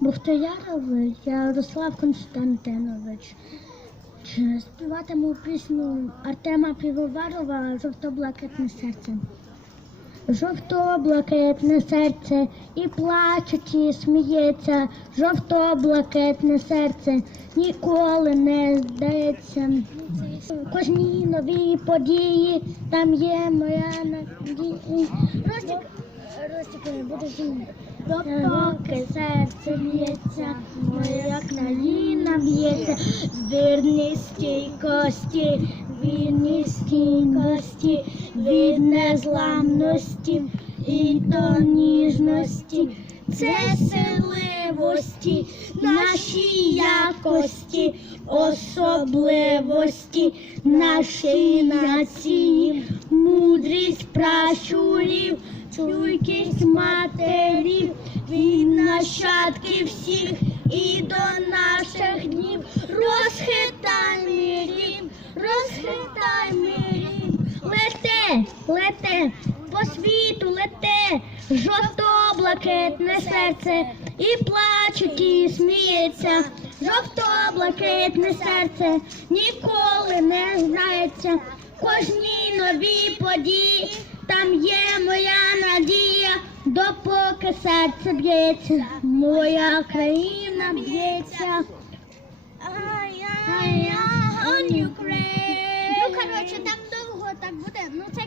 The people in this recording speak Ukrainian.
Бухтоярович Ярослав Константинович. Співатиму пісню Артема Півоварова Жовто-блакитне серце. Жовто-блакитне серце і плачуть, і сміється. Жовто-блакитне серце ніколи не здається. Кожній новій події там є моя надія. Ростик, Ростик, буде зимно. Доки серце б'ється, моя країна б'ється, з вірністій кості, вірністій кості, від незламності і до ніжності. Це силивості, наші якості, особливості нашої нації, мудрість пращурів, чуйкість матерів, від нащадків всіх і до наших днів. Розхитай мирів, розхитай мирів, лете, лете, по світу лете, жовто-блакитне серце, і плачуть, і сміється, жовто-блакитне серце ніколи не знається. Кожній новій події допоки серце б'ється, моя країна б'ється. Ай-яй, on Ukraine. Ну, коротше, там довго так буде, ну це.